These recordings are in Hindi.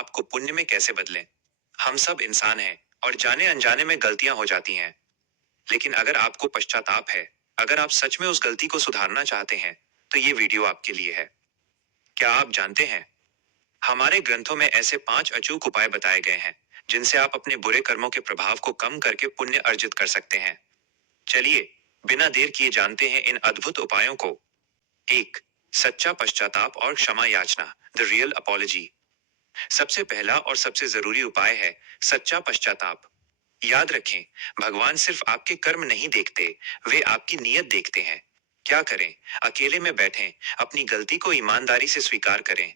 पाप को पुण्य में कैसे बदलें। हम सब इंसान हैं और जाने अनजाने में गलतियां हो जाती हैं। लेकिन अगर आपको पश्चाताप है, अगर आप सच में उस गलती को सुधारना चाहते हैं, तो ये वीडियो आपके लिए है। क्या आप जानते हैं, हमारे ग्रंथों में ऐसे 5 अचूक उपाय बताए गए हैं जिनसे आप अपने बुरे कर्मों के प्रभाव को कम करके पुण्य अर्जित कर सकते हैं। चलिए बिना देर किए जानते हैं इन अद्भुत उपायों को। 1. सच्चा पश्चाताप और क्षमा याचना, द रियल अपॉलजी। सबसे पहला और सबसे जरूरी उपाय है सच्चा पश्चाताप। याद रखें, भगवान सिर्फ आपके कर्म नहीं देखते, वे आपकी नीयत देखते हैं। क्या करें? अकेले में बैठें, अपनी गलती को ईमानदारी से स्वीकार करें।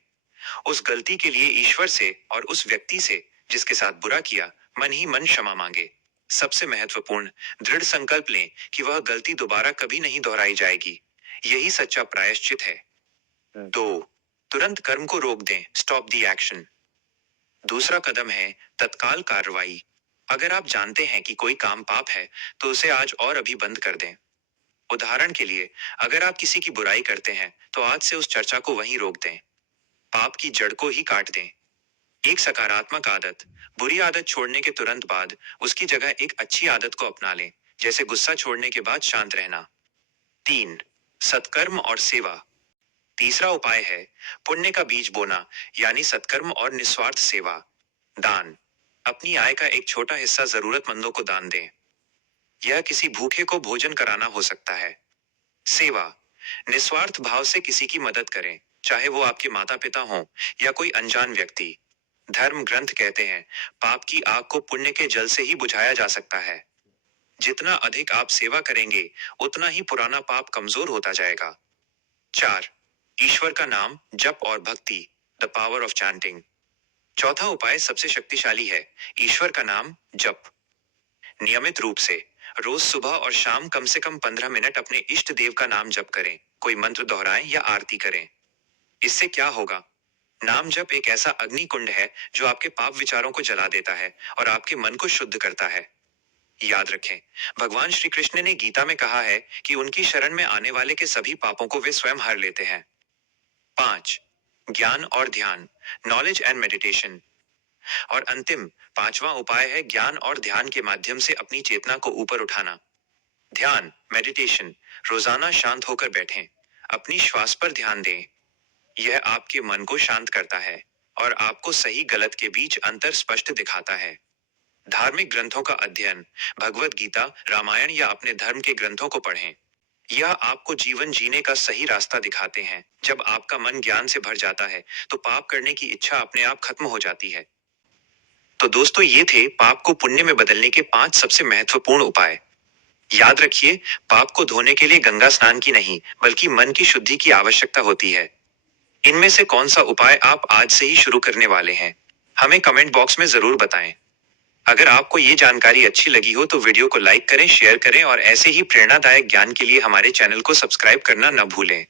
उस गलती के लिए ईश्वर से और उस व्यक्ति से जिसके साथ बुरा किया, मन ही मन क्षमा मांगे। सबसे महत्वपूर्ण, दृढ़ संकल्प लें कि वह गलती दोबारा कभी नहीं दोहराई जाएगी। यही सच्चा प्रायश्चित है। 2. तुरंत कर्म को रोक दें, स्टॉप द एक्शन। दूसरा कदम है तत्काल कार्रवाई। अगर आप जानते हैं कि कोई काम पाप है, तो उसे आज और अभी बंद कर दें। उदाहरण के लिए, अगर आप किसी की बुराई करते हैं, तो आज से उस चर्चा को वहीं रोक दें। पाप की जड़ को ही काट दें। एक सकारात्मक आदत, बुरी आदत छोड़ने के तुरंत बाद उसकी जगह एक अच्छी आदत को अपना लें, जैसे गुस्सा छोड़ने के बाद शांत रहना। 3. सत्कर्म और सेवा। तीसरा उपाय है पुण्य का बीज बोना, यानी सत्कर्म और निस्वार्थ सेवा। दान। अपनी आय का एक छोटा हिस्सा जरूरतमंदों को दान दें। यह किसी भूखे को भोजन कराना हो सकता है। सेवा। निस्वार्थ भाव से किसी की मदद करें, चाहे वो आपके माता पिता हों या कोई अनजान व्यक्ति। धर्म ग्रंथ कहते हैं, पाप की आग को पुण्य के जल से ही बुझाया जा सकता है। जितना अधिक आप सेवा करेंगे, उतना ही पुराना पाप कमजोर होता जाएगा। 4. ईश्वर का नाम जप और भक्ति, द पावर ऑफ चैंटिंग। चौथा उपाय सबसे शक्तिशाली है, ईश्वर का नाम जप। नियमित रूप से रोज सुबह और शाम कम से कम 15 मिनट अपने इष्ट देव का नाम जप करें, कोई मंत्र दोहराएं या आरती करें। इससे क्या होगा? नाम जप एक ऐसा अग्नि कुंड है जो आपके पाप विचारों को जला देता है और आपके मन को शुद्ध करता है। याद रखें, भगवान श्री कृष्ण ने गीता में कहा है कि उनकी शरण में आने वाले के सभी पापों को वे स्वयं हर लेते हैं। 5. ज्ञान और ध्यान, नॉलेज एंड मेडिटेशन। और अंतिम 5वां उपाय है ज्ञान और ध्यान के माध्यम से अपनी चेतना को ऊपर उठाना। ध्यान, मेडिटेशन। रोजाना शांत होकर बैठें, अपनी श्वास पर ध्यान दें। यह आपके मन को शांत करता है और आपको सही गलत के बीच अंतर स्पष्ट दिखाता है। धार्मिक ग्रंथों का अध्ययन, भगवत गीता, रामायण या अपने धर्म के ग्रंथों को पढ़ें। यह आपको जीवन जीने का सही रास्ता दिखाते हैं। जब आपका मन ज्ञान से भर जाता है, तो पाप करने की इच्छा अपने आप खत्म हो जाती है। तो दोस्तों, ये थे पाप को पुण्य में बदलने के 5 सबसे महत्वपूर्ण उपाय। याद रखिए, पाप को धोने के लिए गंगा स्नान की नहीं, बल्कि मन की शुद्धि की आवश्यकता होती है। इनमें से कौन सा उपाय आप आज से ही शुरू करने वाले हैं? हमें कमेंट बॉक्स में जरूर बताएं। अगर आपको ये जानकारी अच्छी लगी हो तो वीडियो को लाइक करें, शेयर करें और ऐसे ही प्रेरणादायक ज्ञान के लिए हमारे चैनल को सब्सक्राइब करना न भूलें।